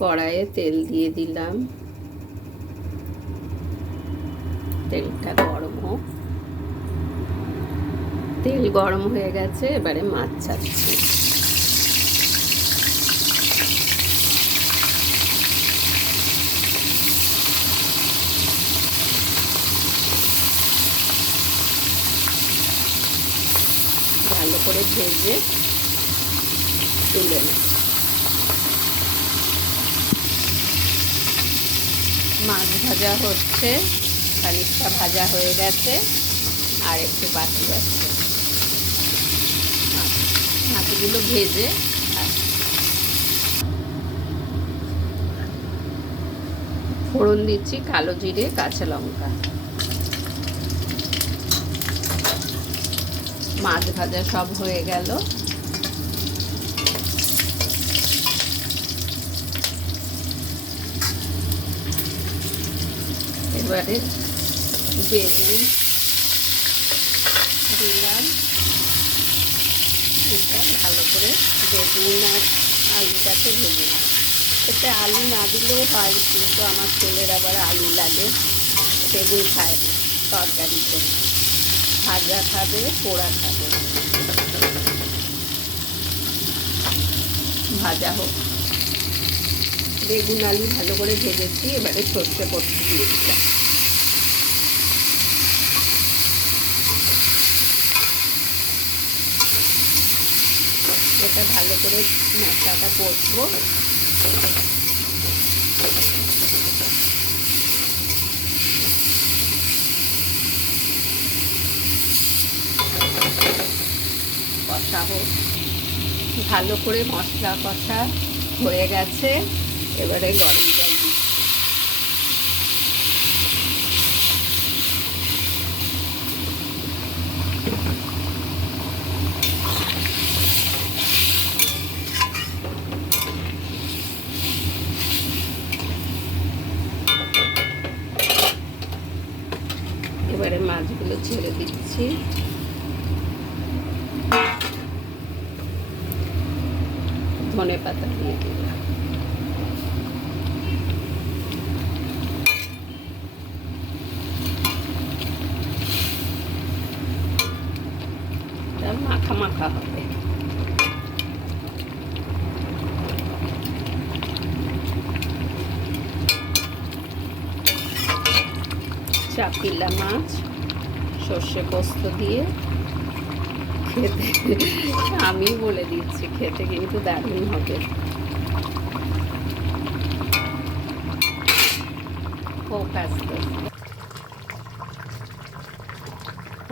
কড়াইয়ে তেল দিয়ে দিলাম, তেলটা গরম হোক। তেল গরম হয়ে গেছে, এবারে মাছ ছাড়ছি। ভালো করে ভেজে তুলে নেব। মাছ ভাজা হচ্ছে, খানিকটা ভাজা হয়ে গেছে, আর একটু বাকি আছে। মাছগুলো ভেজে ফোড়ন দিচ্ছি কালো জিরে, কাঁচা লঙ্কা। মাছ ভাজা সব হয়ে গেল। এবারে বেগুন দিলাম, এটা ভালো করে বেগুন আর আলুটাকে ভেজে নিলাম। এতে আলু না দিলেও হয়, কিন্তু আমার ছেলের আবার আলু লাগে, বেগুন খায় না তরকারিতে, ভাজা খাবে, পোড়া খাবে। ভাজা হোক, বেগুন আলু ভালো করে ভেজেছি। এবারে সর্ষে পোস্ত দিয়ে দিলাম। এটা ভালো করে মশলাটা কষবো। কষা হোক, ভালো করে মশলা কষা হয়ে গেছে। এবারে গরম জল দিচ্ছি। এবারে মাছগুলো ছেড়ে দিচ্ছি। ধনে পাতা দিয়ে দিলাম। মাখা মাখা হবে। চাপিলা মাছ সর্ষে পোস্ত দিয়ে খেতে, আমি বলে দিচ্ছি, খেতে কিন্তু দারুণ হবে।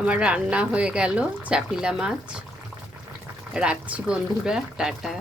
আমার রান্না হয়ে গেল চাপিলা মাছ। রাখছি বন্ধুরা, টাটা।